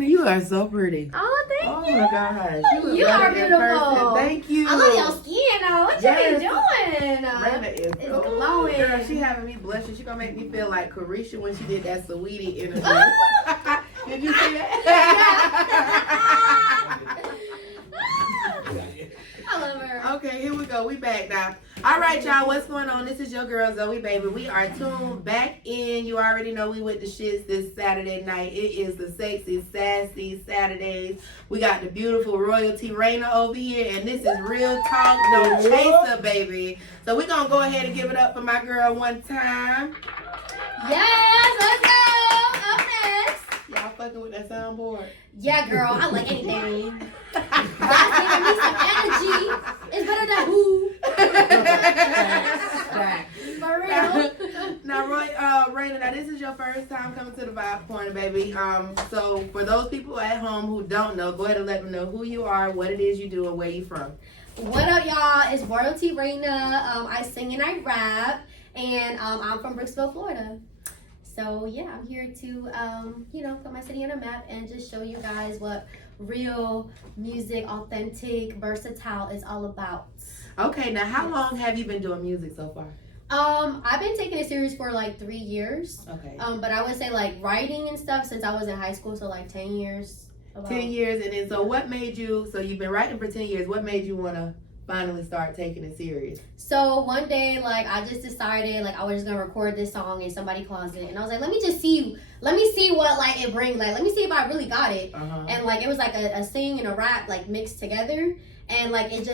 You are so pretty. Oh, thank you. Oh my gosh. look You better are in beautiful. person. Thank you. I love your skin, though. What Yes. you doing? Raina is It's so glowing. Girl, she having me blushing. She gonna make me feel like Carisha when she did that Saweetie interview. Oh. Did you see that? I love her. Okay, here we go. We back now. All right, y'all. What's going on? This is your girl Zoe, baby. We are tuned back in. You already know we with the shits this Saturday night. It is the sexy, sassy Saturdays. We got the beautiful royalty Raina over here, and this is real talk, no chaser, baby. So we're gonna go ahead and give it up for my girl one time. Yes, let's go. Up next. Y'all fucking with that soundboard? Yeah, girl. I like anything. That's giving me some energy. It's better than who. For real. Now, Raina, now this is your first time coming to the Vibe Corner, baby. So for those people at home who don't know, go ahead and let them know who you are, what it is you do, and where you from. What up, y'all? It's Royalty Raina. I sing and I rap, and I'm from Brooksville, Florida. So yeah, I'm here to put my city on a map and just show you guys what real music, authentic, versatile is all about. Okay, now how long have you been doing music so far? I've been taking it serious for like 3 years. Okay. But I would say like writing and stuff since I was in high school, so like 10 years. 10 years, and then so what made you? So you've been writing for 10 years. What made you want to finally start taking it serious? So one day, like, I just decided, like, I was just gonna record this song in somebody's closet, and I was like, let me see what, like, it brings, like, let me see if I really got it. And, like, it was, like, a sing and a rap, like, mixed together, and, like, it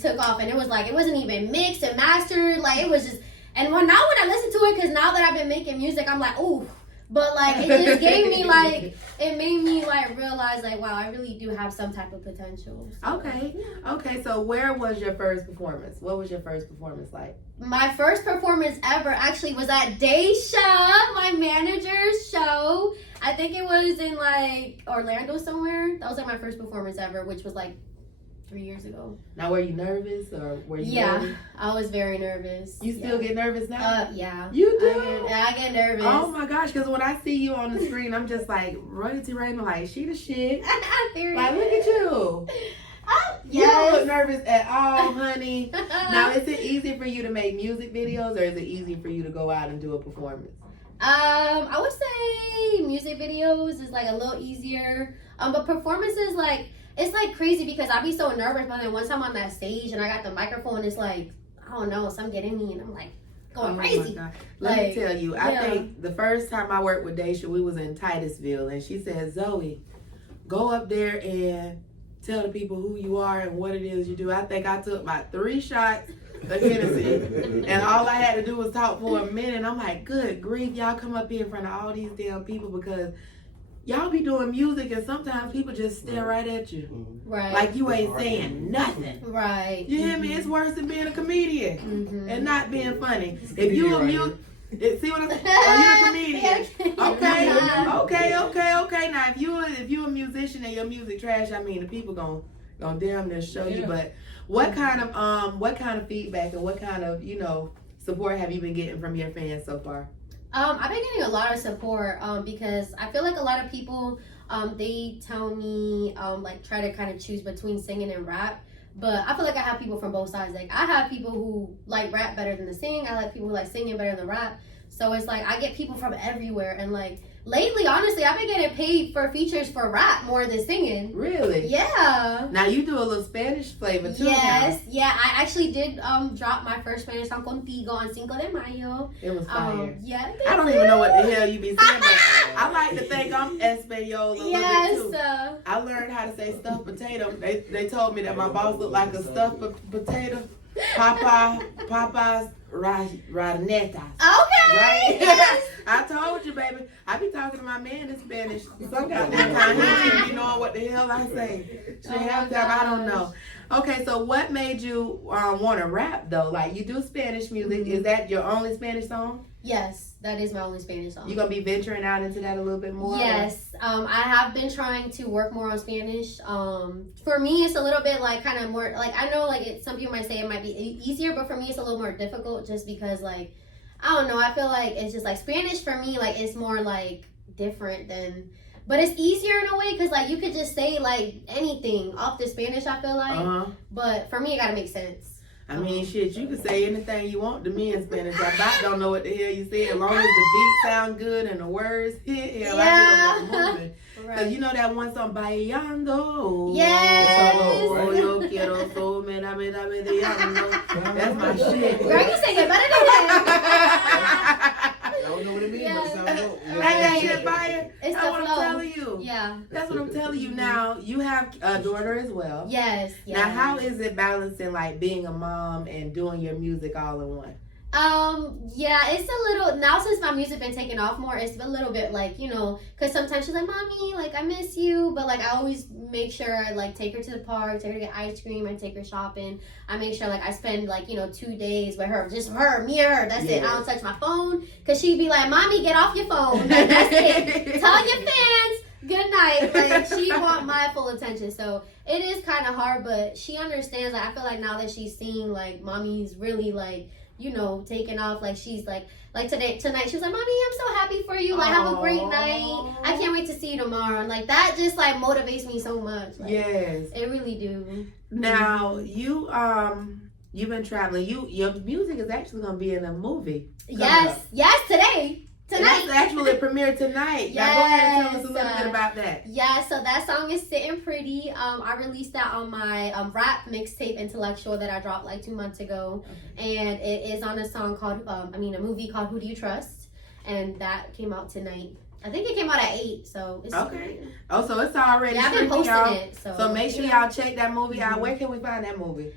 took off, and it was, like, it wasn't even mixed and mastered, like, it was just, and now when I listen to it, because now that I've been making music, I'm like, ooh. But, like, it just gave me, like, it made me, like, realize, like, wow, I really do have some type of potential. So, Okay. Okay, so where was your first performance? What was your first performance like? My first performance ever actually was at Daisha, my manager's show. I think it was in, like, Orlando somewhere. That was, like, my first performance ever, which was, like, 3 years ago. Now, were you nervous or were you ready? I was very nervous. You still get nervous now? Yeah. You do? I get nervous. Oh my gosh, because when I see you on the screen, I'm just like, Royalty Raina, like, she the shit. Like, look at you. You don't look nervous at all, honey. Now, is it easy for you to make music videos or is it easy for you to go out and do a performance? I would say music videos is like a little easier. But performances, like, it's like crazy because I be so nervous, but then once I'm on that stage and I got the microphone, it's like, I don't know, something getting me and I'm like going crazy. My God. Let me tell you, I think the first time I worked with Daisha, we was in Titusville and she said, Zoe, go up there and tell the people who you are and what it is you do. I think I took about 3 shots of Hennessy and all I had to do was talk for a minute. I'm like, good grief, y'all come up here in front of all these damn people because y'all be doing music and sometimes people just stare right at you. Right. Like you ain't saying nothing. Right. You hear me? It's worse than being a comedian and not being funny. If you a see what I'm saying? Oh, you're a comedian. Okay. Now if you a musician and your music trash, I mean the people gonna damn near show you. But what kind of feedback and what kind of, support have you been getting from your fans so far? I've been getting a lot of support because I feel like a lot of people they tell me like try to kind of choose between singing and rap, but I feel like I have people from both sides. Like I have people who like rap better than the sing. I like people who like singing better than rap. So it's like I get people from everywhere, and like lately, honestly, I've been getting paid for features for rap more than singing. Really? Yeah. Now you do a little Spanish flavor too. Yes. Yeah, I actually did drop my first Spanish song Contigo on Cinco de Mayo. It was fire. Yeah. I don't even know what the hell you be saying, but I like to think I'm Espanol a little bit too. I learned how to say stuffed potato. They told me that my boss looked like a stuffed potato. Papa's Ranetas. Okay. Right? Yes. I told you, baby. I be talking to my man in Spanish. Some goddamn time he don't even be knowing what the hell I say. Half time I don't know. Okay, so what made you want to rap though? Like you do Spanish music. Is that your only Spanish song? Yes, that is my only Spanish song. You gonna be venturing out into that a little bit more? Yes, I have been trying to work more on Spanish. For me, it's a little bit like kind of more like I know like some people might say it might be easier, but for me, it's a little more difficult just because like I don't know. I feel like it's just like Spanish for me like it's more like different than But it's easier in a way because like you could just say like anything off the Spanish. I feel like, but for me, it gotta make sense. I mean, shit, you can say anything you want to me in Spanish. I about don't know what the hell you say. As long as the beat sound good and the words hit, hell, I be moving. Because you know that one song, Bailando. Yes. Oh, yo quiero so me da me de ando. That's my shit. Girl, you sing it better than that. I don't know what it means, but it sounds dope. That ain't fire. It's That's the what flow. I'm telling you. Yeah. That's what I'm telling you. Now, you have a daughter as well. Yes. Now, how is it balancing like being a mom and doing your music all in one? Yeah, it's a little, now since my music been taking off more, it's a little bit like, you know, because sometimes she's like, Mommy, like, I miss you, but like, I always make sure I like take her to the park, take her to get ice cream, I take her shopping, I make sure like I spend like, you know, 2 days with her, just her, me and her, that's it, I don't touch my phone, because she'd be like, Mommy, get off your phone, like, that's it, tell your fans, good night, like, she want my full attention, so it is kind of hard, but she understands, like, I feel like now that she's seeing, like, Mommy's really, like, you know, taking off, like she's like tonight she was like, Mommy, I'm so happy for you, like have a great night, I can't wait to see you tomorrow, and like that just like motivates me so much, like, yes, it really do. Now you've been traveling, your music is actually gonna be in a movie. Yes today tonight. It's actually premiere tonight. Now go ahead and tell us a little bit about that. Yeah, so that song is Sitting Pretty. I released that on my rap mixtape Intellectual that I dropped like 2 months ago. And it is on a song called, a movie called Who Do You Trust? And that came out tonight. I think it came out at 8, so it's okay. Oh, so it's already I've been posting y'all. it. So make sure y'all check that movie out. Where can we find that movie?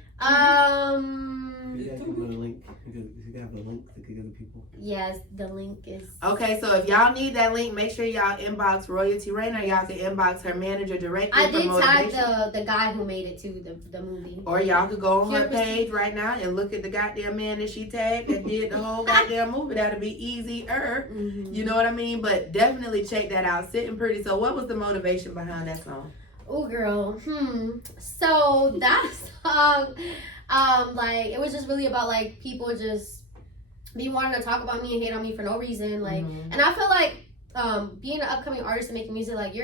You guys can go to the link. You have the link to give the people. Yes, the link is. Okay, so if y'all need that link, make sure y'all inbox Royalty Raina. Y'all can inbox her manager directly. I did tag motivation. the guy who made it to the movie. Or y'all could go on her page right now and look at the goddamn man that she tagged and did the whole goddamn movie. That'll be easier. Mm-hmm. You know what I mean? But definitely check that out. Sitting Pretty. So what was the motivation behind that song? Oh, girl. So that song, like, it was just really about, like, people just be wanting to talk about me and hate on me for no reason. Like, and I feel like being an upcoming artist and making music, like,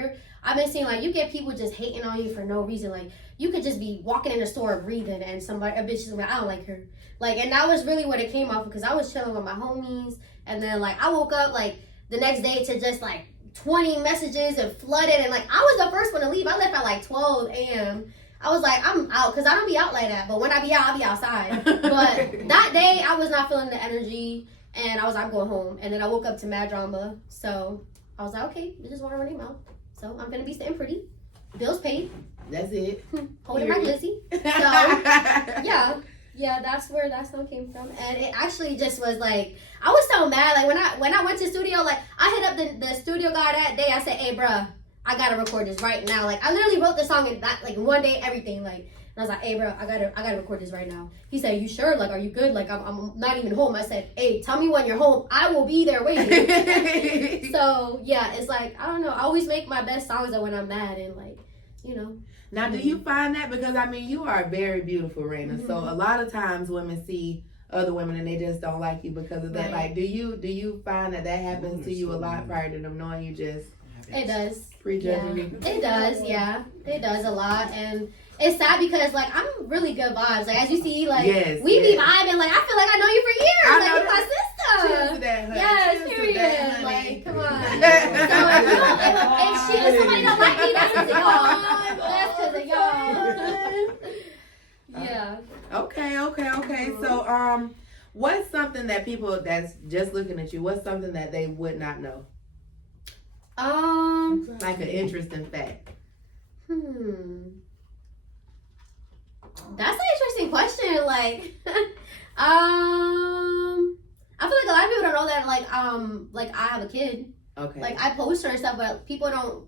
I've been seeing, like, you get people just hating on you for no reason. Like, you could just be walking in a store breathing and a bitch is like, I don't like her. Like, and that was really what it came off because I was chilling with my homies. And then, like, I woke up, like, the next day to just, like, 20 messages and flooded, and like I was the first one to leave. I left at like 12 a.m. I was like, I'm out because I don't be out like that, but when I be out, I'll be outside. But that day I was not feeling the energy and I was like, I'm going home. And then I woke up to mad drama, so I was like, okay, you just want to run him out, so I'm gonna be sitting pretty, bills paid, that's it, holding my glizzy. So yeah, that's where that song came from. And it actually just was like, I was so mad. Like when I went to studio, like I hit up the studio guy that day. I said, hey, bruh, I gotta record this right now. Like I literally wrote the song in that like one day, everything. Like, and I was like, hey, bruh, I gotta record this right now. He said, you sure? Like, are you good? Like I'm not even home. I said, hey, tell me when you're home. I will be there waiting. So yeah, it's like, I don't know. I always make my best songs when I'm mad and like, you know. Now, do you find that? Because, I mean, you are very beautiful, Raina. So, a lot of times women see other women and they just don't like you because of that. Like, do you find that happens to you a lot prior to them knowing you just... It does. Prejudging you? It does, yeah. It does a lot. And it's sad because, like, I'm really good vibes. Like, as you see, like, we be vibing. Like, I feel like I know you for years. Like, you're my sister. Cheers to that, honey. Yes, Cheers period. to that, Like, come on. So, if somebody don't like me, that's because of y'all. That's because of y'all. Yeah. Okay. So, what's something that people that's just looking at you, what's something that they would not know? Like an interesting fact. That's an interesting question. Like, I feel like a lot of people don't know that. Like I have a kid. Okay. Like I post her and stuff, but people don't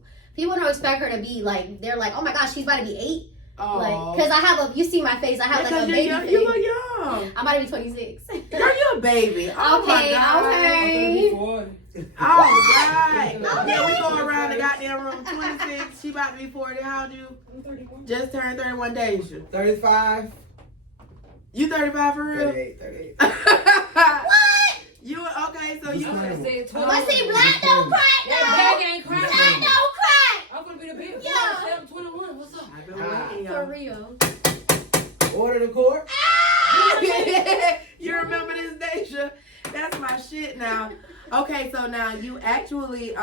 expect her to be like. They're like, oh my gosh, she's about to be 8. Oh. Like, cause I have you see my face. I have like a baby face. You look young. I'm about to be 26. Girl, you're a baby. Oh Okay, my God. okay. All right. Yeah, we go around the goddamn room. 26. She about to be 40. How old you? I'm 31. Just turned 31 days. 35. You 35 for real? 38. What? You okay? So you. But see, black don't crack though. Black don't crack. y'all. For real. Order the court. You remember this, Daisha? That's my shit now. Okay, so now you actually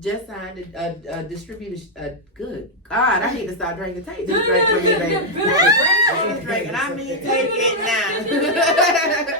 just signed a distributor. Good God, I need to stop drinking. Take this drink from me, baby. Take this drink, and I mean take it now.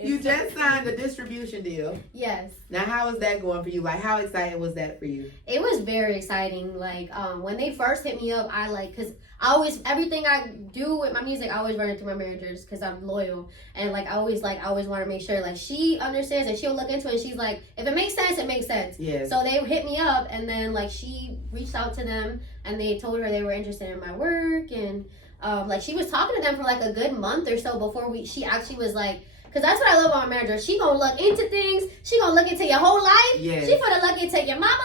You just signed a distribution deal. Yes. Now, how is that going for you? Like, how excited was that for you? It was very exciting. Like, when they first hit me up, cause I always, everything I do with my music, I always run it through my managers because I'm loyal. And I always want to make sure, like, she understands and she'll look into it. And she's like, if it makes sense, it makes sense. Yes. So they hit me up, and then, like, she reached out to them, and they told her they were interested in my work. And, like, she was talking to them for, like, a good month or so before she actually was, like, because that's what I love about my manager. She gonna look into things. She gonna look into your whole life. Yes. She gonna look into your mama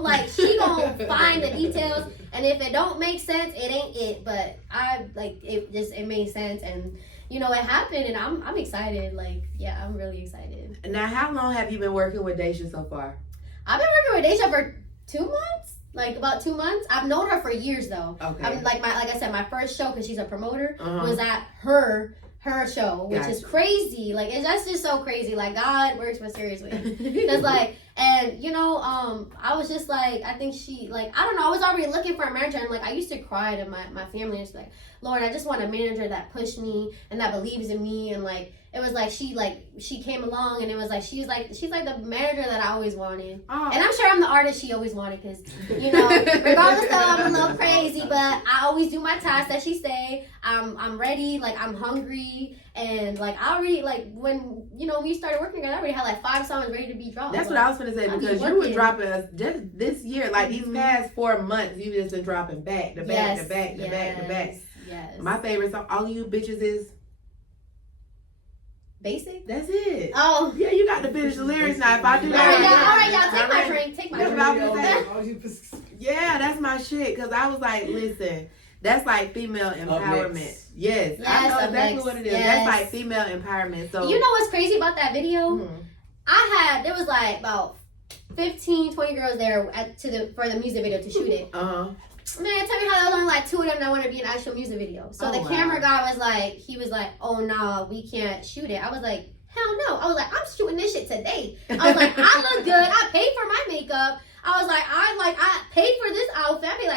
life. She gonna find the details. And if it don't make sense, it ain't it. But it made sense, and it happened, and I'm excited. I'm really excited. Now, how long have you been working with Daisha so far? I've been working with Daisha for 2 months. About 2 months. I've known her for years though. Okay. I'm like I said, my first show, because she's a promoter, Uh-huh. was at her show, which is Gotcha. crazy. That's just so crazy. God works mysterious ways. Because I was just I think she I don't know, I was already looking for a manager, and I used to cry to my family, and just Lord, I just want a manager that pushed me and that believes in me, and it was she came along, and it was she's the manager that I always wanted. Oh. And I'm sure I'm the artist she always wanted, because regardless of I'm a little crazy, but I always do my tasks that she say. I'm ready, I'm hungry, and I already when we started working together, I already had 5 songs ready to be dropped. That's what I was gonna say, because you were dropping us just this year, these past 4 months, you just been dropping back to back to back to back to back. Yes. My favorite song, All You Bitches Is Basic. That's it. Oh. Yeah, you got to finish the lyrics now. If I do All right, that, y'all. Take my drink. Take my drink. Yeah, that's my shit. Because I was listen, that's female empowerment. Yes, I know exactly what it is. Yes. That's female empowerment. So you know what's crazy about that video? Mm-hmm. There was about 15, 20 girls there for the music video to shoot it. Man, tell me how there was only 2 of them that want to be an actual music video. So the camera guy was oh no, we can't shoot it. I was like, hell no. I was like, I'm shooting this shit today. I was like, I look good. I paid for my makeup. I was like, I paid for this outfit. I paid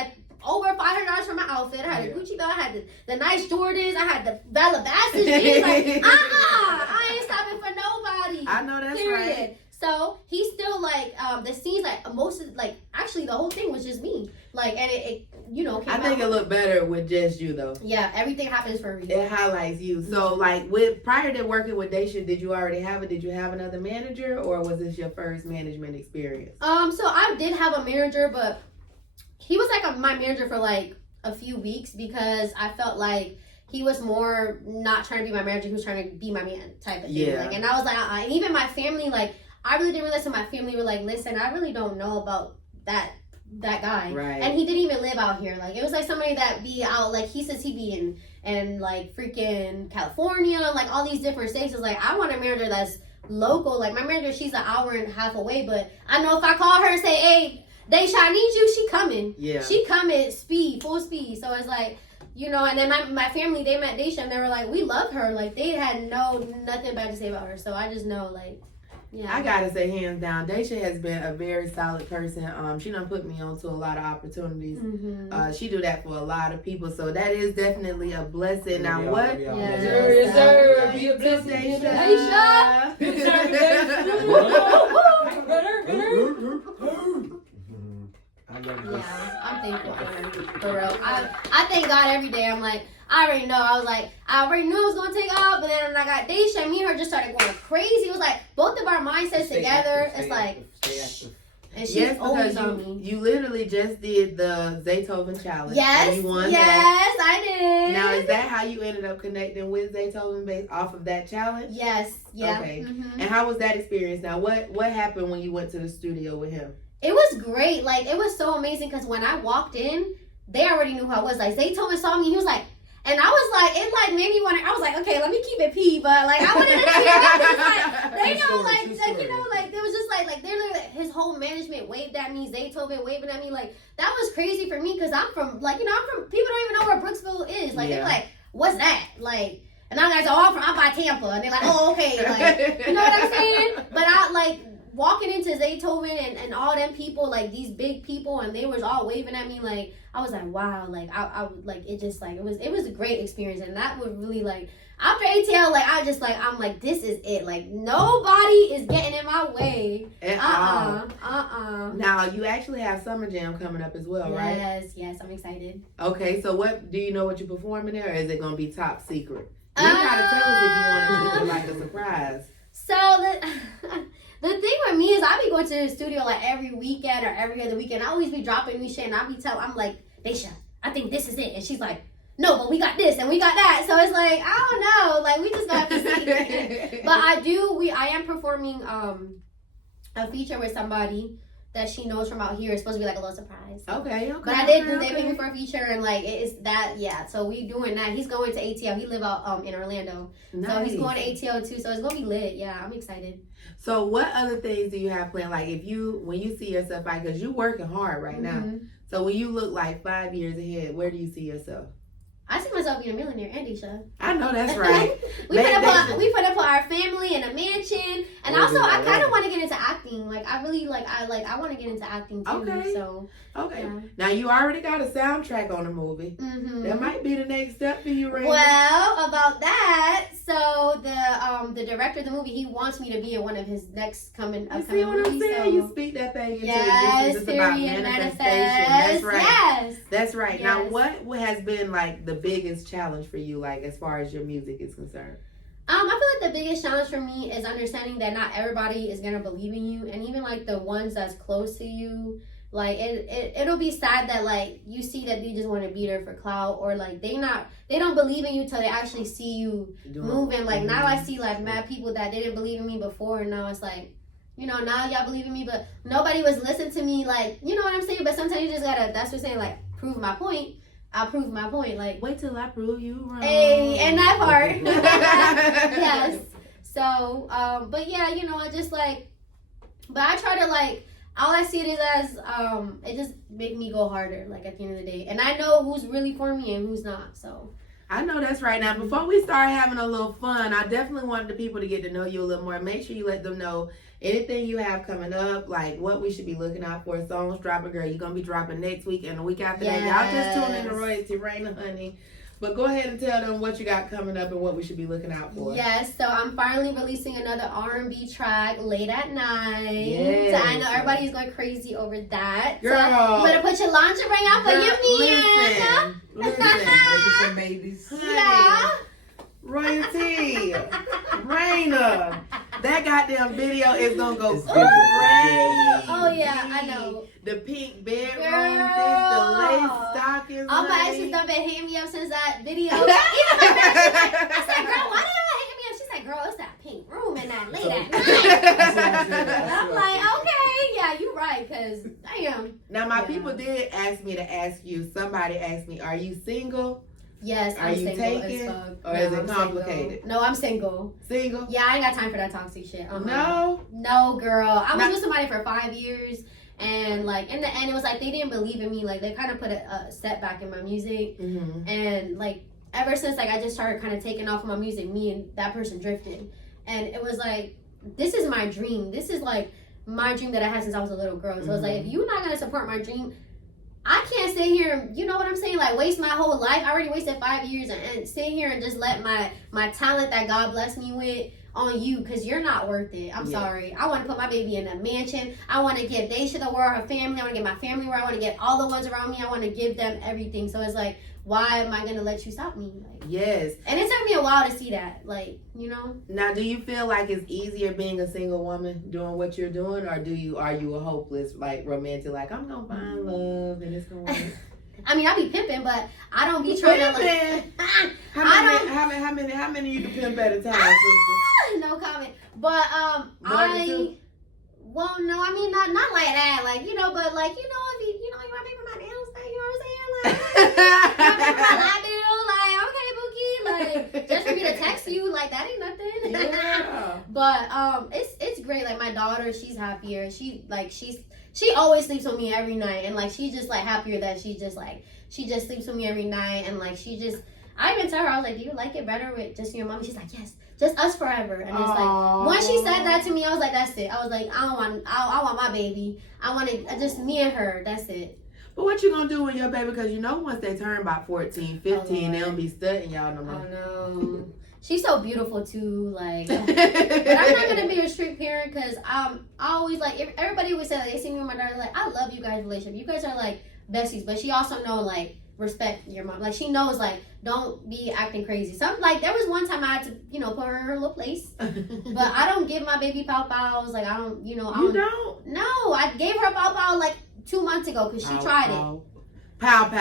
over $500 for my outfit. I had a Gucci belt. I had the nice Jordans. I had the Calabasas jeans. I ain't stopping for nobody. I know that's period. right. So he's still the scenes most of actually the whole thing was just me and it came I think it looked better with just you though. Yeah, everything happens for a reason. It highlights you. So prior to working with Daisha, did you have another manager, or was this your first management experience? So I did have a manager, but he was my manager for a few weeks, because I felt he was more not trying to be my manager, he was trying to be my man type of thing. Yeah. And I was and even my family I really didn't realize, so my family were listen, I really don't know about that guy. Right. And he didn't even live out here. It was somebody that be out, he says he be in freaking California, all these different states. It's I want a manager that's local. My manager, she's an hour and a half away, but I know if I call her and say, hey, Daisha, I need you, she coming. Yeah. She coming full speed. So it's and then my family, they met Daisha, and they were we love her. They had nothing bad to say about her. So I just know, yeah. I gotta say, hands down, Daisha has been a very solid person. She done put me onto a lot of opportunities. Mm-hmm. She do that for a lot of people, so that is definitely a blessing. Now, what? Yes, sir. Be a blessing, Daisha. Yeah, I'm thankful for real. I thank God every day. I'm I already know. I already knew it was gonna take off, but then when I got Daisha, and me and her just started going crazy. It was both of our mindsets together. Stay active. And she's Yes, always because on me. you literally just did the Zaytoven challenge. Yes, and you won yes, that. I did. Now, is that how you ended up connecting with Zaytoven based off of that challenge? Yes, yeah. Okay. Mm-hmm. And how was that experience? Now, what happened when you went to the studio with him? It was great. It was so amazing, because when I walked in, they already knew who I was. Zaytoven saw me. He was like, And I was like, it like made me want to. I was like, okay, let me keep it P, but like I wanted to cheer up. Like, they know, like you know, like there was just like they're like his whole management waved at me, Zaytoven waving at me, like that was crazy for me because I'm from like I'm from people don't even know where Brooksville is. Like they're like, what's that? Like, and I'm like, oh, I'm by Tampa, and they're like, oh, okay, like you know what I'm saying? But I like walking into Zaytoven and all them people, like these big people, and they was all waving at me, like I was like, wow, like I like it just like it was a great experience, and that would really like after ATL, like I'm like this is it, like nobody is getting in my way. Now you actually have Summer Jam coming up as well, right? Yes, I'm excited. Okay, so what do you know what you're performing there, or is it gonna be top secret? You gotta tell us if you want to keep it like a surprise. So the thing with me is I be going to the studio like every weekend or every other weekend. I always be dropping new shit, and I'm like, Daisha, I think this is it, and she's like, no, but we got this and we got that. So it's like I don't know, like we just gonna have to see. But I am performing a feature with somebody that she knows from out here. It's supposed to be like a little surprise. Okay. But I did they picked me for a feature, and like it is that so we doing that. He's going to ATL. He live out in Orlando. Nice. So he's going to ATL too. So it's gonna be lit. Yeah, I'm excited. So what other things do you have planned? Like when you see yourself, like, because you working hard right now. So when you look like 5 years ahead, where do you see yourself? I see myself being a millionaire, and Daisha. I know that's right. we put up our family in a mansion, and also I kind of want to get into acting. Like I really I want to get into acting too. Okay. So yeah. Now you already got a soundtrack on the movie. That might be the next step for you, Ray. Well, about that, so the director of the movie, he wants me to be in one of his next upcoming movies. See what I'm saying? So. You speak that thing into existence. It's about manifestation. That's right. Yes. That's right. Yes. Now, what has been like the biggest challenge for you, like as far as your music is concerned? I feel like the biggest challenge for me is understanding that not everybody is gonna believe in you, and even like the ones that's close to you, like it'll be sad that like you see that they just want to be there for clout, or like they don't believe in you till they actually see you moving. Like now I see like mad people that didn't believe in me before, and now it's like, now y'all believe in me, but nobody was listening to me, like, you know what I'm saying? But sometimes you just gotta, that's what I'm saying, like, prove my point. I'll prove my point, like. Wait till I prove you wrong. Hey, and that part. Yes. So, but yeah, I just like, but I try to like, all I see it is as, it just make me go harder, like at the end of the day. And I know who's really for me and who's not, so. I know that's right. Now, before we start having a little fun, I definitely wanted the people to get to know you a little more. Make sure you let them know anything you have coming up, like what we should be looking out for. Songs dropping, girl. You're going to be dropping next week and the week after that. Y'all just tune in to Royalty, Raina, honey. But go ahead and tell them what you got coming up and what we should be looking out for. Yes, so I'm finally releasing another R&B track, Late at Night. Yes. So I know everybody's going crazy over that. Girl. So you better put your lingerie out for your man. Listen. Some babies. Yeah. Royalty. Raina. That goddamn video is going to go crazy. Oh, yeah, I know. The pink bedroom, Girl. the lace stockings. All my exes done been hitting me up since that video. Even my friend, I said, girl, why did y'all hit me up? She's like, girl, it's that pink room and that late at night. I'm like, okay, yeah, you right, because damn. Now, my people did ask me to ask you, somebody asked me, are you single? Yes, Are I'm you single taken, as fuck. or is it complicated? Single. No, I'm single. Single? Yeah, I ain't got time for that toxic shit. No? No, girl. I was with somebody for 5 years, and like in the end, it was like they didn't believe in me. Like they kind of put a setback in my music, and like ever since like I just started kind of taking off of my music, me and that person drifted, and it was like, this is my dream. This is like my dream that I had since I was a little girl. So it's like, if you're not gonna support my dream, I can't sit here, you know what I'm saying, like waste my whole life. I already wasted 5 years and sit here and just let my talent that God blessed me with on you, because you're not worth it. I'm sorry. I want to put my baby in a mansion. I want to give Daisha the world, her family. I want to get my family where I want to get all the ones around me. I want to give them everything. So it's like, why am I going to let you stop me? Like, yes. And it took me a while to see that, like, Now, do you feel like it's easier being a single woman doing what you're doing, or are you a hopeless, like, romantic, like, I'm going to find love and it's going to work? I mean, I be pimping, but I don't be trying to, like... How many you can pimp at a time, sister? No comment. But, well, no, I mean, not like that, like, but, like, if you want to pay for my nails, you know what I'm saying? Like, you want to pay for my light bill, like, But it's great. Like my daughter, she's happier. She always sleeps with me every night, and like she's just like happier that she just sleeps with me every night, and like I even tell her, I was like, do you like it better with just your mom? She's like, yes, just us forever. And it's like when she said that to me, I was like, that's it. I was like, I want my baby. I want it just me and her. That's it. But what you gonna do with your baby? Because you know once they turn about 14, 15, they don't be studying y'all no more. Oh no. She's so beautiful too, like. But I'm not gonna be a strict parent because I always like everybody would say like they see me with my daughter like I love you guys' relationship. You guys are like besties, but she also know like respect your mom. Like she knows like don't be acting crazy. Some like there was one time I had to put her in her little place, but I don't give my baby pow pows. Like I don't You don't? No, I gave her a pow pow like 2 months ago because she tried it. Pow pow.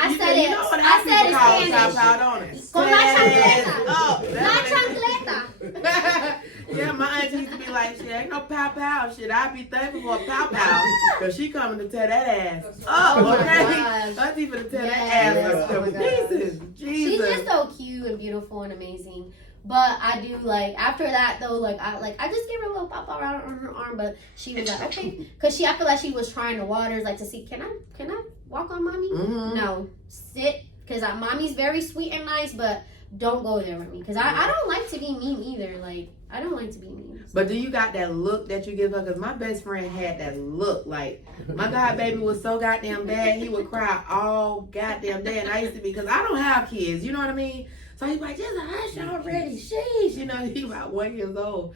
I said it. You know what I said it call in pow Spanish. pow, don't it? Con la chancleta. Oh, La chancleta. yeah, my auntie used to be like, shit, ain't no pow pow shit. I'd be thankful for a pow pow. Because she coming to tear that ass. Oh my okay? gosh. Auntie finna tear Yes. that ass Oh up my to gosh. pieces. Jesus. She's just so cute and beautiful and amazing. But I do like after that though, I just gave her a little pop around on her arm, but she was like okay, because I feel like she was trying the waters like to see can I walk on mommy? Mhm. No, sit because mommy's very sweet and nice, but don't go there with me because I don't like to be mean either. Like I don't like to be mean. But do you got that look that you give her? Because my best friend had that look. Like, my god baby was so goddamn bad, he would cry all goddamn day. And I used to be, because I don't have kids, you know what I mean? So he's like, just hush already, sheesh. You know, he about 1 year old.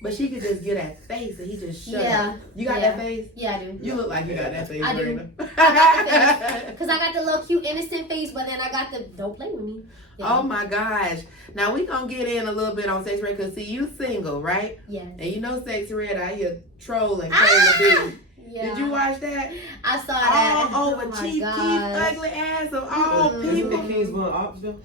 But she could just get that face and he just shut up. You got that face? Yeah, I do. You look like you got that face, I do. Marina. Because I got the little cute innocent face, but then I got the don't play with me. Oh my gosh. Now we gonna get in a little bit on Sexy Red, because see, you single, right? Yes. And you know Sexy Red out here trolling Ah! Kayla B. Yeah. Did you watch that? I saw that. All over Oh my Chief Keef gosh. ugly ass of all Mm-mm. Isn't people. the Kings Von Ops though?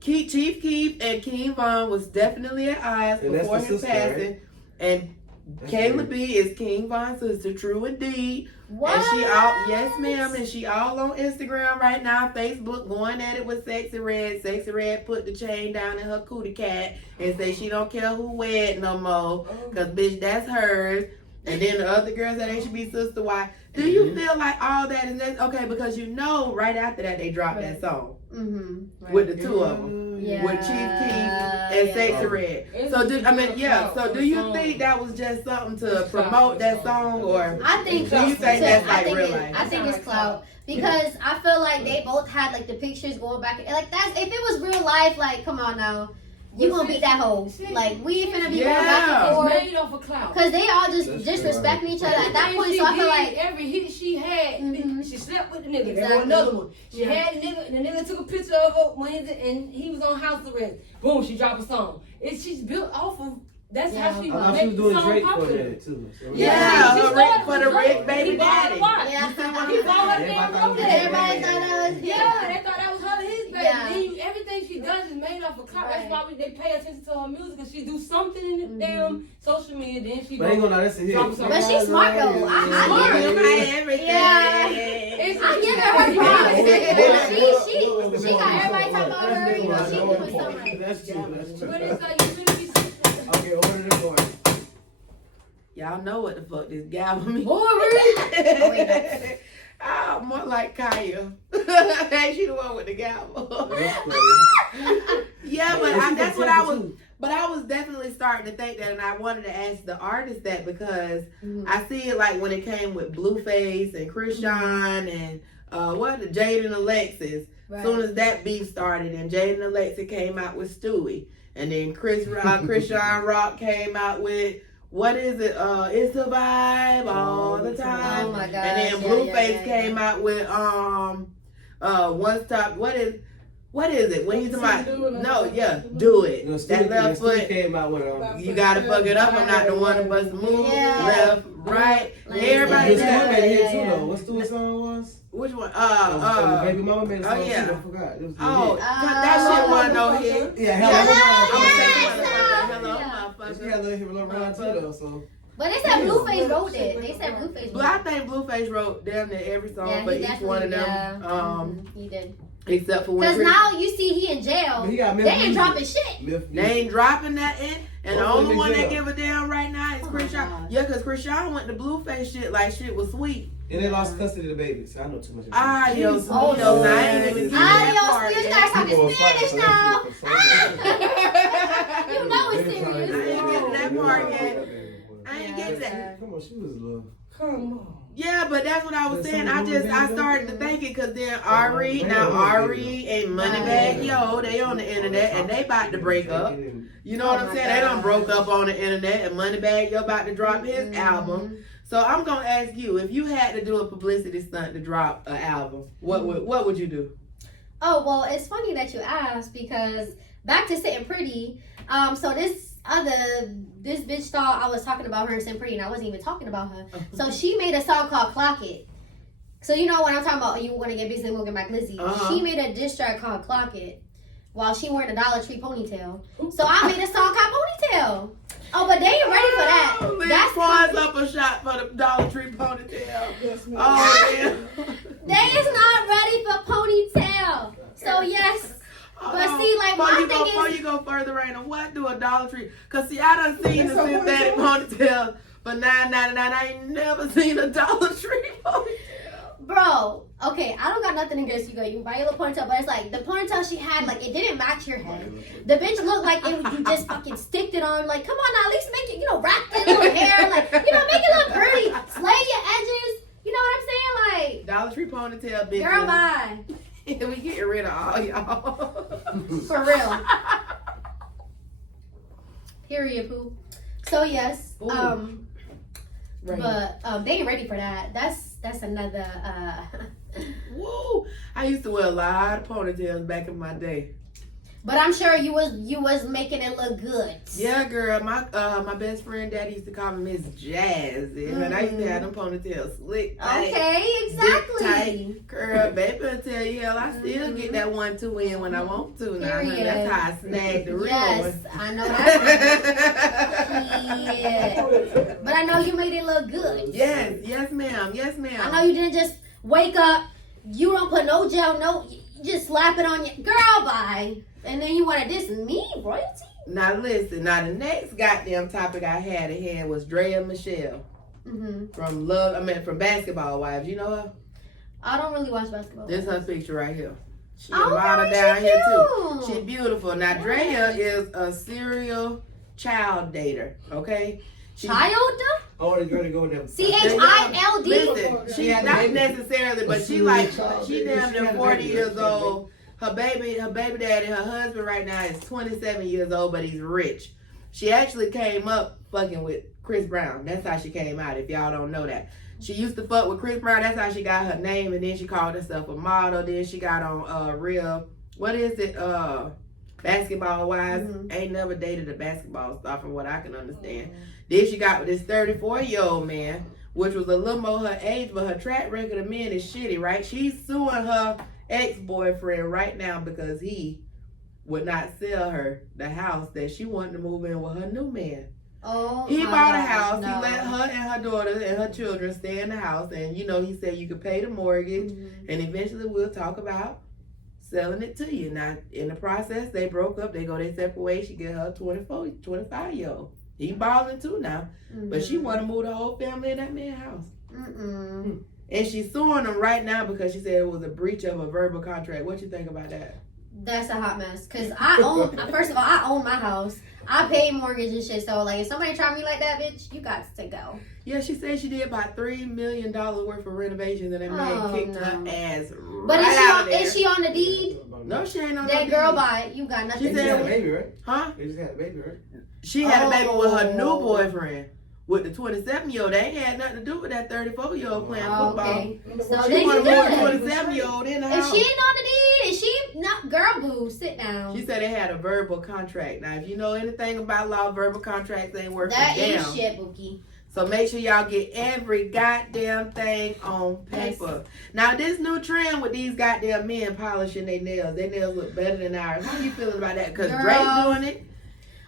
Chief Keef and King Von was definitely at odds And that's before the him sister, passing. right? And That's Kayla weird. B is King Von's sister, true indeed. What? And she all, yes ma'am, and she all on Instagram right now, Facebook, going at it with Sexy Red. Sexy Red put the chain down in her cootie cat and say she don't care who wed no more, cause bitch, that's hers. And then the other girls that they should be sister wife. Do you feel like all that is that okay? Because you know, right after that they dropped that song Mm-hmm. with the two of them. Yeah. With Chief Keef and Sexy Red. So do you think that was just something to promote that song, or I think do you think that's I like think real it- life? I think it's clout because I feel like they both had like the pictures going back. Like that's if it was real life. Like come on now, you gonna beat that hoe. Like we ain't finna be going back Yeah. and forth made off of clout. because they all just That's disrespecting each other at that And point. she So I feel did like every hit she had, Mhm. she slept with the nigga. There Exactly. was another one. She Yeah. had the nigga, and the nigga took a picture of her and he was on house arrest. Boom, she dropped a song. She's built off of. That's Yeah. how she I thought she made was the doing song Drake for popular. that too. So Yeah, she her started for the with Rick Drake. baby He bought her daddy. watch. Yeah. You see what He bought her Everybody damn thought rope. it was everybody thought that was Yeah, they thought that was her his baby. Yeah. Then everything she does is made off of clout. That's Right. why they pay attention to her music, because she do something in the damn social media. Then she But ain't gonna lie, that's a hit. Drop a song. But she's smart, though. I give her- Everything. Yeah. I give her her props. She got everybody talking about her. You know, she doing something right. That's true. That's true. But it's like you really be sensitive. Okay, order the board. Y'all know what the fuck this gavel means. Oh, more like Kaya. Ain't she the one with the gavel? That's funny. Yeah, but And she that's can what tell I you, was. too. But I was definitely starting to think that, and I wanted to ask the artist that because Mhm. I see it like when it came with Blueface and Krishan and Jade and Alexis. Right. Soon as that beef started, and Jade and Alexis came out with Stewie, and then Krishan Rock came out with. What is it? It's a vibe all the time. Oh my gosh. And then Yeah, Blueface yeah. came out with One Stop. What is it? When you talking about do it. You know, That left Steve foot. came out with You gotta fuck it up. I'm not the one to bust a move. Yeah. Left, right. Like, Everybody His yeah, song does. made a hit too yeah. though. What Stewart's song was? Which one? Baby Mama made a song yeah. too. I forgot. It was the Oh, hit. that shit wasn't no hit. Yeah, Hello, Hello. I'm gonna yes, take the motherfucker. yeah. Hello, She had a little hit with Lil Ron too though. So But they said Blueface wrote it. They said Blueface But I think Blueface wrote damn near every song Yeah, for he each one of them. definitely, he did. Except for when Because Chris- now you see he in jail. But he got They Myth ain't Music. dropping shit. Myth they Music. ain't dropping nothing. And the Oh, only in one that jail. give a damn right now is Oh Chris my Shaw. God. Yeah, because Chris Shaw went to Blueface shit like shit was sweet. And they lost custody of the baby, so I know too much. Adios, Oh, Dios. no. I ain't even seen that part Adios, you yet. start talking Spanish now. You know it's serious. I ain't getting that part yet. I ain't Yeah, getting that. Come on, she was little. Come on. Yeah, but that's what I was There's saying. some I movie started to video. thinking because then Ari, Oh, now man. Ari and Moneybagg Yo, they on the internet and they about to break up. You know what Oh I'm my saying? They done God. broke up on the internet and Moneybagg Yo about to drop his album. So I'm gonna ask you, if you had to do a publicity stunt to drop an album, what would you do? Oh, well, it's funny that you asked because back to Sitting Pretty. So this bitch thought I was talking about her and Sitting Pretty and I wasn't even talking about her. So she made a song called Clock It. So you know when I'm talking about you want to get busy and we'll get back Lizzie. Uh-huh. She made a diss track called Clock It while she wearing a Dollar Tree ponytail. So I made a song called Ponytail. Oh, but they ain't ready for that. Oh, That's pours up a shot for the Dollar Tree ponytail. Oh, man. they is not ready for Ponytail. So yes. But see, like, my thing before is- you go further, Raina, what do a Dollar Tree? Cause see, I done seen the That's so synthetic ponytail for $9.99. I ain't never seen a Dollar Tree ponytail. Bro, okay, I don't got nothing against you, girl. You can buy your little ponytail, but it's like the ponytail she had, like it didn't match your head. The bitch looked like you just fucking sticked it on. Like, come on now, at least make it, wrap that little hair, like, make it look pretty. Slay your edges. You know what I'm saying? Like, Dollar Tree ponytail, bitch. girl, bye. We getting rid of all y'all. For real. Period, poo. So yes, Ooh. but they ain't ready for that. That's another. Woo! I used to wear a lot of ponytails back in my day. But I'm sure you was making it look good. Yeah, girl. My best friend daddy used to call me Miss Jazz, and I used to have them ponytails slick. Tight, Okay, exactly. tight. Girl, baby, I tell you, hell, I still get that 1-2 in when I want to. Now, honey, Period. that's how I snag the real Yes, one. I know that. Yeah. But I know you made it look good. Yes, ma'am. Yes, ma'am. I know you didn't just wake up. You don't put no gel, you just slap it on your girl. Bye. And then you want to diss me, royalty? Now listen. Now the next goddamn topic I had in hand was Drea Michelle Mm-hmm. from Basketball Wives. You know her? I don't really watch basketball. This her picture right here. She a Oh, model she down here too. cute. She beautiful. Now Drea is a serial child dater. Okay. She's- Child? Oh, the girl to go there. CHILD? Listen, She she had a not baby. necessarily, but A she serial like child. she damn She near had a 40 baby. years She had a old. Her baby daddy, her husband right now is 27 years old, but he's rich. She actually came up fucking with Chris Brown. That's how she came out, if y'all don't know that. She used to fuck with Chris Brown. That's how she got her name, and then she called herself a model. Then she got on Real, what is it? Basketball Wives. Mhm. Ain't never dated a basketball star from what I can understand. Then she got with this 34-year-old man, which was a little more her age, but her track record of men is shitty, right? She's suing her ex-boyfriend right now because he would not sell her the house that she wanted to move in with her new man. Oh, He my bought a God, house. no. He let her and her daughter and her children stay in the house. And, he said you could pay the mortgage. Mhm. And eventually we'll talk about selling it to you. Now, in the process, they broke up. They go their separate ways. She get her 25-year-old. He balling too now. But she want to move the whole family in that man's house. Mm-mm. And she's suing them right now because she said it was a breach of a verbal contract. What you think about that? That's a hot mess. Cause I own. First of all, I own my house. I pay mortgage and shit. So like, if somebody try me like that, bitch, you got to go. Yeah, she said she did about $3 million worth of renovations and that man Oh, kicked no. her ass But right out of there. is she on the deed? No, she ain't on That no girl deed. by it. You got nothing. She They to just had a do. baby, right? Huh? They just had a baby, right? She had a baby with her new Oh. boyfriend. With the 27-year-old, they ain't had nothing to do with that 34-year-old playing Oh, football. okay. So She then want you to move good. the 27-year-old in the If house. she ain't on the deed, if she not girl boo, sit down. She said they had a verbal contract. Now, if you know anything about law, verbal contracts ain't worth That a damn. ain't shit, Bookie. So make sure y'all get every goddamn thing on paper. Now, this new trend with these goddamn men polishing their nails look better than ours. How you feeling about that? Because Girl. Drake doing it.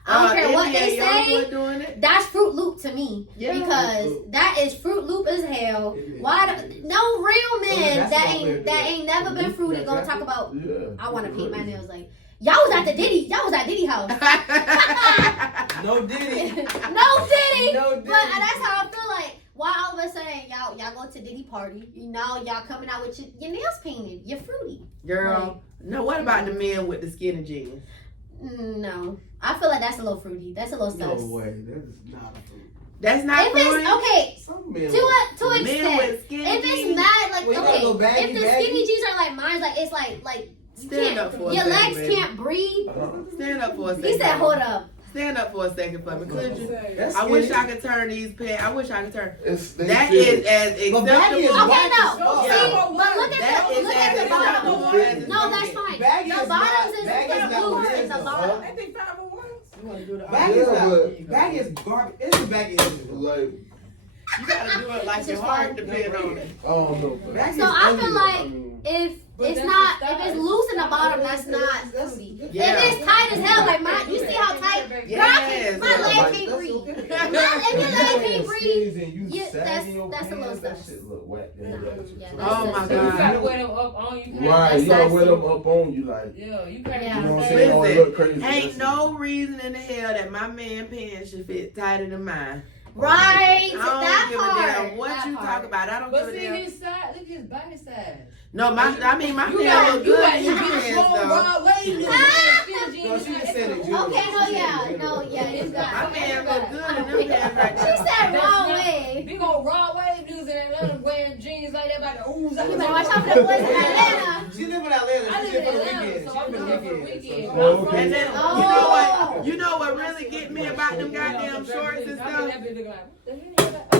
I don't care what they NBA say. doing it. That's Fruit Loop to me. Yeah. Because that is Fruit Loop as hell. Why? No real men that ain't never been fruity gonna talk about. I want to paint my nails like. Y'all was at Diddy house. No Diddy. No Diddy. No Diddy. But that's how I feel like. Why all of a sudden y'all go to Diddy party? You know y'all coming out with your nails painted. You're fruity. Girl. No, what about the men with the skinny jeans? No, I feel like that's a little fruity. That's a little sus. No way. That is not a fruit. That's not If fruity. it's okay, Some men. to an Men extent. with skinny If it's jeans. mad, like Well, you gotta go okay, baggy, if the baggy. skinny jeans are like mine, like it's like you Stand up can't, for a your second, legs baby. can't breathe. Stand up for a second. He said, "Hold up." Stand up for a second for me, could you? That's I wish skinny. I could turn these pants. I wish I could turn. They That feel is it. as But baggy is acceptable. Okay, white no. as fuck. Yeah. See, but look That at is the as bottom. acceptable as No, that's fine. Baggy The is bottoms not- is baggy is the not what loose it in is, the though. bottom. I think 501. You want to do the Baggy is Yeah, not. but- Baggy is garbage. It's the baggy. Like, You gotta do it like This your is heart fun. depends on it. I don't know. man. Baggy So is I ugly, feel though. like I mean, if But it's that's not, the if it's style. loose in the bottom, that's That's- not fruity. Yeah. If it's tight as hell, like mine, you see how tight? Yes. My Yeah, legs like, can't that's breathe. okay. If your legs can't breathe, skinnies and you yeah, sagging your that's a little pants, that sus. shit look whack. No, yeah, Oh my So you God. gotta wear them up on you. Right, That's you gotta wear sexy. them up on you, like, Yeah, you gotta. Yeah. you know what I'm Yeah. saying? Or it Listen, look crazy. Ain't no reason in the hell that my man pants should fit tighter than mine. Right, I that don't give a part. damn what that you part. talk about. I don't But give a see damn. his side, look at his body size. No, my You pants got look you good got in you his get pants strong though. broad waist. No, she just said it, Julie. Okay, no, yeah, you got My it. pants look good in them pants right She there. said That's wrong not- way. Big old raw wave dudes in Atlanta wearing jeans like that, about to ooze out. You better watch out for the boys in Atlanta. She live in Atlanta. I She live here in for the Atlanta, weekend. so She I'm here for here the for the weekend. weekend. Oh, I'm from okay. And then Oh. you know what really get me about them goddamn shorts and stuff. That bitch looking like, what the hell is that?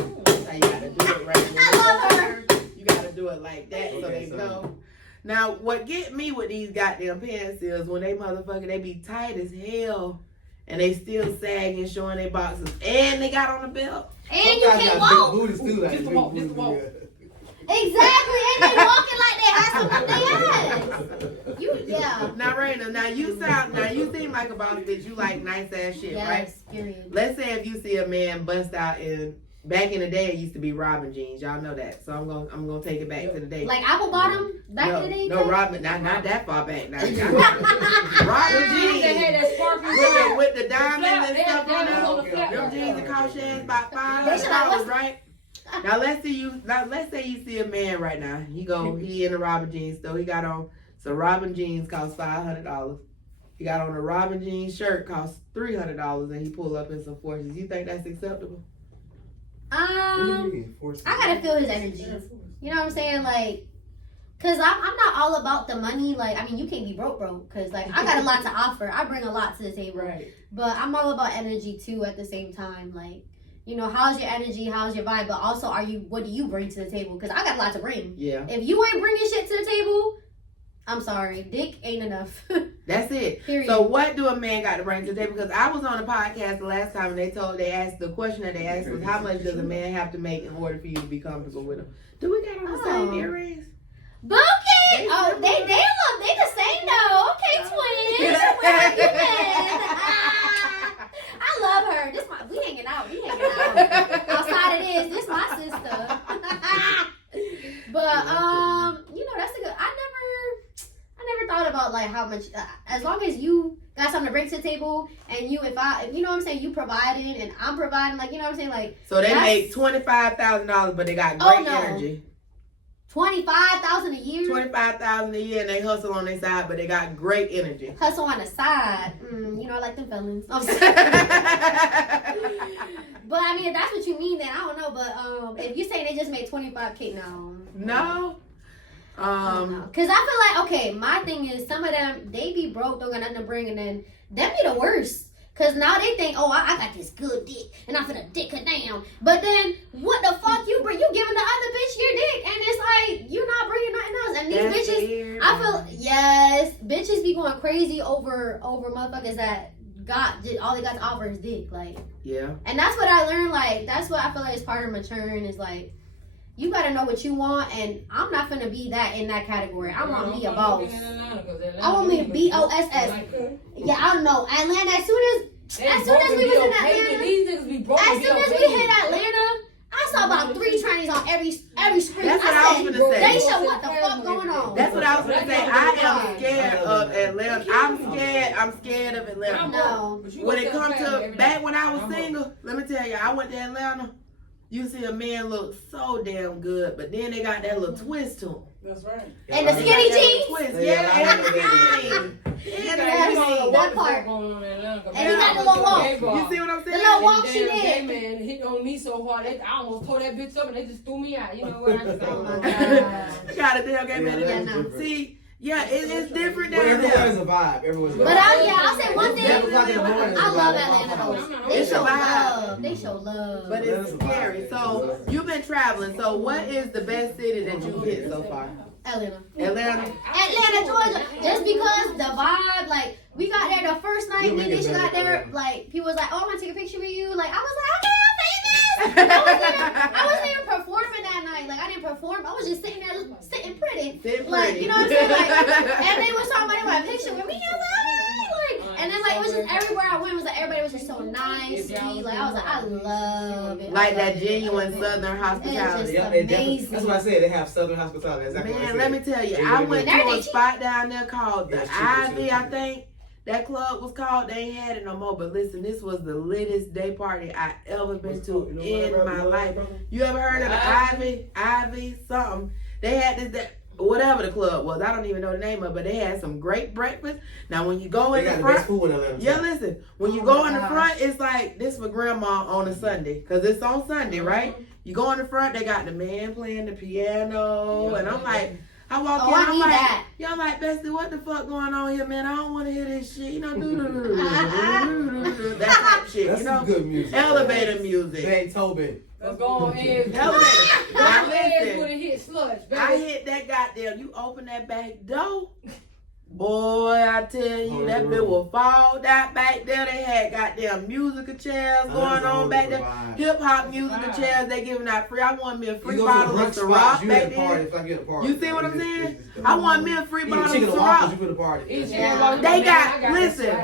Now you gotta do it right. I love her. You gotta do it like that so they know. Now, what get me with these goddamn pants is when they motherfucker, they be tight as hell and they still sagging, showing their boxes, and they got on the belt. And you Sometimes can't got big walk. booties too, like Just big walk, booties, just walk. yeah. Exactly. And they walking like they had something up their ass. Yeah. Now, Raina, now you seem like a boss bitch. You like nice ass shit, right? Yes, period. Let's say if you see a man bust out in back in the day, it used to be Robin jeans. Y'all know that, so I'm gonna take it back to the day. Like apple bottom back no, in the day. no Robin, not that far back. Now, Them Robin jeans that had jeans that sparkly with the diamonds and They had stuff on diamonds them. on the flap. Them jeans that cost your ass about They should have $500, right? Now let's say you see a man right now. He in a Robin jeans store. He got on some Robin jeans cost $500. He got on a Robin jeans shirt cost $300, and he pull up in some forces. You think that's acceptable? What do you mean? Force I gotta feel his energy. You know what I'm saying? Like, cause I'm not all about the money. Like, I mean, you can't be broke, cause like I got a lot to offer. I bring a lot to the table. Right. But I'm all about energy too at the same time. Like, you know, how's your energy? How's your vibe? But also, what do you bring to the table? Because I got a lot to bring. Yeah. If you ain't bringing shit to the table, I'm sorry. Dick ain't enough. That's it. Period. So what do a man got to bring to the table? Because I was on a podcast the last time and they asked the question that they asked was how much does a man have to make in order for you to be comfortable with him? Do we got on the same earrings? Bookie! Oh, they the same though. Okay, twins. Where have you been? I love her. We hanging out. Outside of this my sister. But you know, that's a good. I never thought about like how much. As long as you got something to bring to the table, and you know what I'm saying, you providing and I'm providing, like you know what I'm saying, like. So they make $25,000, but they got Oh, great no. energy. 25,000 a year. $25,000 a year, and they hustle on their side, but they got great energy. Hustle on the side. You know, I like them felons. I'm sorry. But I mean, if that's what you mean, then I don't know. But if you say they just made 25K, no. No. Because I feel like, okay, my thing is some of them, they be broke, don't got nothing to bring, and then them be the worst. Because now they think, oh, I got this good dick, and I'm finna dick her down. But then, what the fuck you bring? You giving the other bitch your dick, and it's like, you're not bringing nothing else. And these bitches, weird. I feel, yes, bitches be going crazy over motherfuckers that all they got to offer is dick. Like, Yeah. and that's what I learned, like, that's what I feel like is part of maturing, is like, you gotta know what you want, and I'm not finna be that in that category. I want to be a boss. I want me to BOSS. Yeah, I don't know. Atlanta, as soon as As soon as we was in Atlanta, these niggas be broke. as soon as we hit Atlanta, I saw about 3 trainees on every screen. That's what I was gonna say. Daisha, what the fuck going on? That's what I was gonna say. I am scared of Atlanta. I'm scared of Atlanta. No. When it comes to back when I was single, let me tell you, I went to Atlanta. You see a man look so damn good, but then they got that little twist to him. That's right. And the skinny jeans. Twist, Yeah, yeah, and the skinny jeans. And the skinny jeans. That part. And he got the little walk. You see what I'm The saying? little walk she Damn gay did. man hit on me so hard, I almost tore that bitch up and they just threw me out. You know what? I just Oh my God. You got a damn gay man. Yeah, no. See, yeah, it's different But down everywhere's there. a vibe. Everyone's a vibe. But I'll say one thing. 7 o'clock in the morning. I love Atlanta though. They It's a show vibe. love. They show love. But it's scary. So you've been traveling. So what is the best city that you've hit so far? Atlanta. Atlanta. Atlanta, Georgia. Just because the vibe, like, we got there the first night, me and Nisha got there, like, people was like, oh, I'm gonna take a picture with you. Like, I was like, okay, I'm famous. I wasn't even performing that night. Like, I didn't perform. I was just sitting there, sitting pretty. Sitting Like, pretty. you know what I'm saying? Like, and they was talking about, they want a picture with me. I was like, hey, like, and then, like, it was just everywhere I went, it was like, everybody was just so nice, sweet. Like, I was like, I love it. Like I that love it. genuine Southern hospitality. Yeah, they definitely- Amazing. that's what I said. They have Southern hospitality. Exactly what I Man, said. let me tell you, They I really went do. to a Everything cheap. spot down there called the Yeah, it's cheap, Ivy, it's I cheap. think. That club was called. They ain't had it no more. But listen, this was the littest day party I ever been to in my life. You ever heard of the Ivy? Ivy something. They had this, that, whatever the club was. I don't even know the name of it, but they had some great breakfast. Now, when you go They in got the the front, best food in Atlanta. yeah, listen. When you go in the front, it's like this for grandma on a Sunday. Because it's on Sunday, right? You go in the front, they got the man playing the piano. And I'm like, I walk Oh, in, I I'm need like, that. y'all like, Bestie, what the fuck going on here, man? I don't want to hear this shit. You know, that type of shit, That's you some know? good music. Elevator music. Beethoven. Let's go on in. Elevator. Now Legs would listen, have hit sludge. I hit that goddamn, you open that back door. Boy, I tell you, that bitch will fall down back there. They had goddamn musical chairs going on back there. Hip hop musical chairs they giving out free. I want me a free bottle of Ciroc back there. You see what I'm saying? I want me a free bottle of chicken and waffles, you Ciroc. put a party. They got, listen.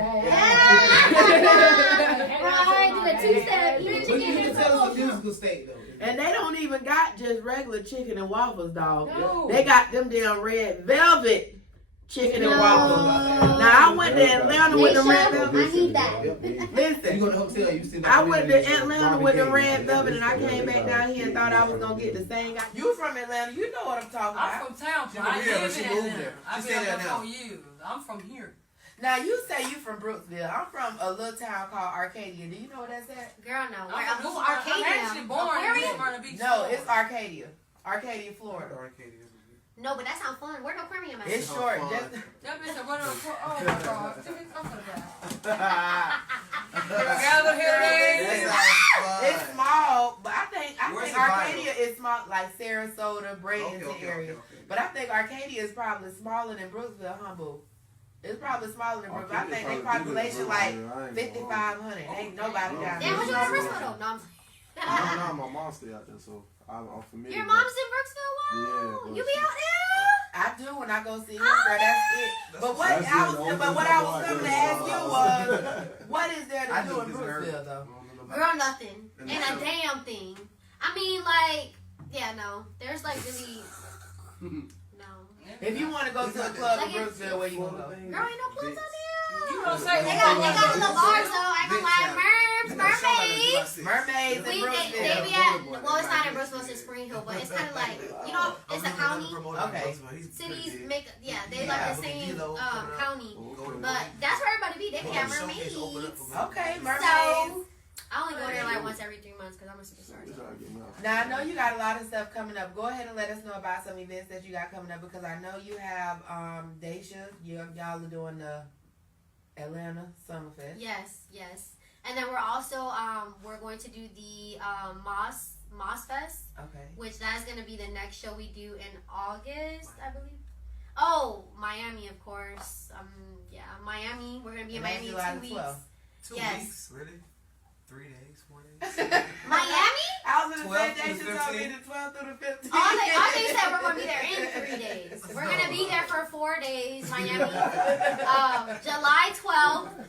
Right, do the two-step, eat a But chicken you and can tell us a some musical state though. And they don't even got just regular chicken and waffles, dog. No. They got them damn red velvet chicken and No. waffles. Now I went to Atlanta with the red Nisha, velvet. I need that. You Listen, go to the hotel, you see. I went to Atlanta with the red velvet and I came back down here and thought I was gonna get the same guy. You from Atlanta, you know what I'm talking I'm about. from town. She I from here, but live she in moved Atlanta. there. I've She been stay there there now. for years. I'm from here. Now you say you from Brooksville. I'm from a little town called Arcadia. Do you know where that's at? Girl, no. Where, I'm, who's from, I'm Arcadia? actually born in Aquarium? Smyrna Beach. No, it's Arcadia. Arcadia, Florida. No, but that sounds fun. Where the aquarium at? It's short. fun. Just That bitch said, "What the fuck? Oh my god! I'm gonna die." Gather here it is. it's small, but I think Where's the Arcadia is small, like Sarasota, Bradenton Okay. area. But I think Arcadia is probably smaller than Brooksville, Humboldt. It's probably smaller than Brooksville. I think they population like 5,500. Ain't nobody down Damn, what you there. in Brooksville though? No, I'm No, my mom stay out there, so I'm familiar. Your mom's in Brooksville? Wow. Yeah, You be out there? I do when I go see her, girl. That's it. But what That's I it. was, but what I was coming to ask you was, what is there to do in Brooksville though? Girl, nothing. And a damn thing. I mean, like, yeah, no. There's like really, no. If you want to go to a club in Brooksville, where you gonna go? Girl, ain't no clubs out there. You don't say They got little bars though. I can lie. Mermaids. Mermaids in They be Brooksville. at, well, it's not in Brooksville, it's in Spring Hill, but it's kind of like, you know, it's a county. Okay. Cities make, yeah, they like the same county. But that's where everybody be. They be at mermaids. Okay, So, mermaids. I only go there like once every 3 months because I'm a superstar. Now I know you got a lot of stuff coming up. Go ahead and let us know about some events that you got coming up because I know you have Daisha. Y'all are doing the Atlanta Summerfest. Yes, yes. And then we're also we're going to do the Moss Fest, Okay. which that's gonna be the next show we do in August, I believe. Oh, Miami, of course. Yeah, Miami. We're gonna be in And that's Miami in July 2 the weeks. 12th. 2 Yes. weeks, really? 3 days, 4 days? Miami? I was gonna say 12th Daisha through told me 15th. the 12th through the 15th. All they said we're gonna be there in 3 days. We're gonna be there for 4 days, Miami. July 12th.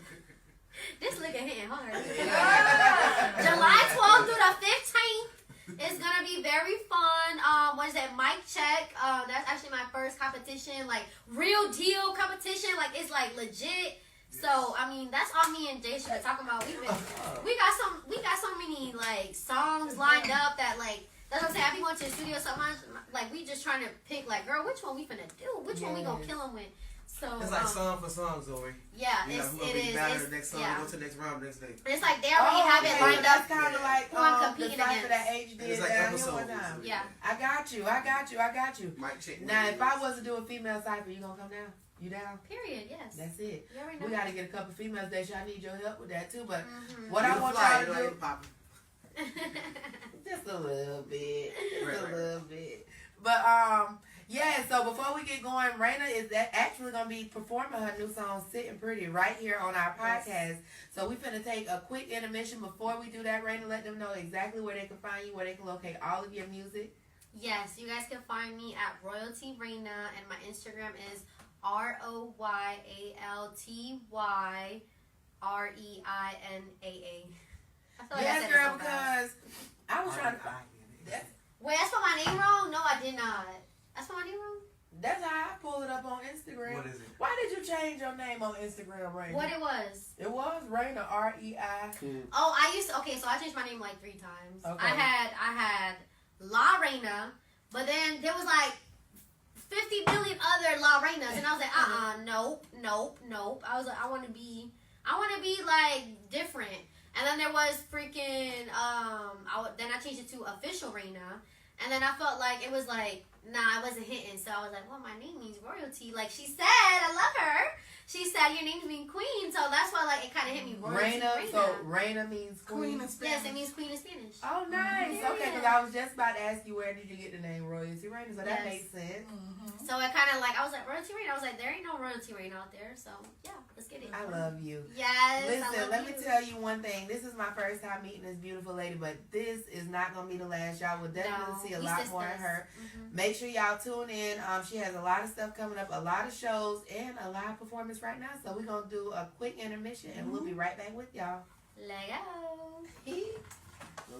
This nigga hitting hard. Yeah. July 12th through the 15th. It's gonna be very fun. What is that? Mic check. That's actually my first competition, like real deal competition. Like it's like legit. So I mean, that's all me and Jay should be talking about. We got so many like songs lined up that like. That's what I'm saying. I be going to the studio sometimes. Like we just trying to pick like, girl, which one we finna do? Which one we gonna kill them with? So It's like song for song, Zoe. yeah, You know, it whoever is. battle the next song, Yeah. go to the next round next day. It's like they already have it lined That's up. kind of like Who I'm the competing cypher against. that H did It's like down here episodes. one time. Yeah. I got you. Mic check. Now, if I was to do a female cypher, you gonna come down? You down? Period. Yes. That's it. You already know. We gotta get a couple females, Daisha. I need your help with that too. But Mhm. what I want y'all to do, do. just a little bit, Right, just a right. little bit. But yeah. So before we get going, Raina is actually gonna be performing her new song "Sitting Pretty" right here on our podcast. So we finna take a quick intermission. Before we do that, Raina, let them know exactly where they can find you, where they can locate all of your music. Yes, you guys can find me at Royalty Reina, and my Instagram is RoyaltyReina. I feel like I Yes, said girl, it so fast. because I was trying to. Wait, I spelled my name wrong? No, I did not. I spelled my name wrong? That's how I pull it up on Instagram. What is it? Why did you change your name on Instagram, Raina? What it was? It was Raina, R-E-I. Oh, I used to, okay, so I changed my name like 3 times. Okay. I had La Reina, but then there was like 50 million other La Reinas, and I was like, nope. I was like, I want to be like different. And then there was freaking, then I changed it to Official Reina, and then I felt like it was like, nah, it wasn't hitting, so I was like, well, my name means royalty. Like she said, I love her. She said your name means queen, so that's why like it kind of hit me. Royalty Raina, so Raina means queen. yes, it means queen in Spanish. Oh, nice. Yeah. Okay, because I was just about to ask you where did you get the name Royalty Raina, so that Yes. makes sense. So it kind of like, I was like, royalty Reina. I was like, there ain't no royalty Reina out there, so yeah, let's get it. I love you. Yes, I Listen, love let you. me tell you one thing. This is my first time meeting this beautiful lady, but this is not going to be the last. Y'all will definitely see a we lot more of sisters. her. Mhm. Make sure y'all tune in. She has a lot of stuff coming up, a lot of shows, and a live performance right now. So we're going to do a quick intermission, and we'll be right back with y'all. Let go.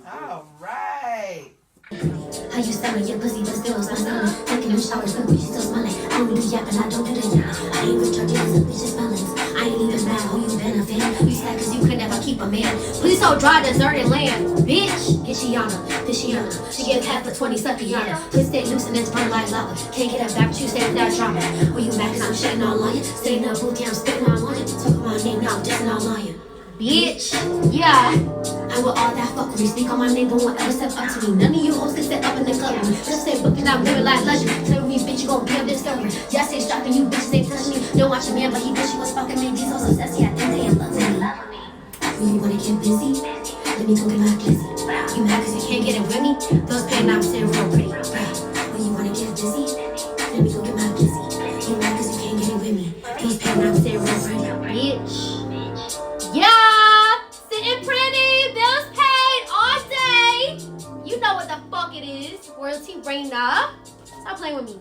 All right. How you selling your pussy, but still it's my stomach. Taking them showers, but bitches still smelling. I only do yapping, I don't do the yap. I ain't retarded, some bitches feelings. I ain't even mad, who you benefit? You sad cause you could never keep a man. Please don't dry deserted land. Bitch, get she on her, Fishiana. She get half for 20 Suckiana. Please stay loose and it's burn like lava. Can't get it back, but you stay without drama. When you mad cause I'm shitting all on you. Stay in the booth, yeah, I'm spitting all on you. Talking my name, now I'm dissing all on you. Bitch, yeah. And with all that fuckery, speak on my name, but won't ever step up to me. None of you hoes can step up in the club with me. Just say booking, I'm living like legend. Tell me, bitch, you gon' be a discovery. Yeah, I say strapping, you bitches ain't touching me. Don't watch a man, but he wish he was fucking me. These hoes so sassy, I think they in love with me. When you wanna get busy, let me go get my glizzy. You mad cause you can't get it with me? Those pen I'm sitting real pretty. When you wanna get busy, let me go get my glizzy. You mad cause you can't get it with me? Those pen I'm sitting real pretty. Bitch. Yeah. Sitting pretty. Bills paid all day. You know what the fuck it is. Royalty Reina. Stop playing with me.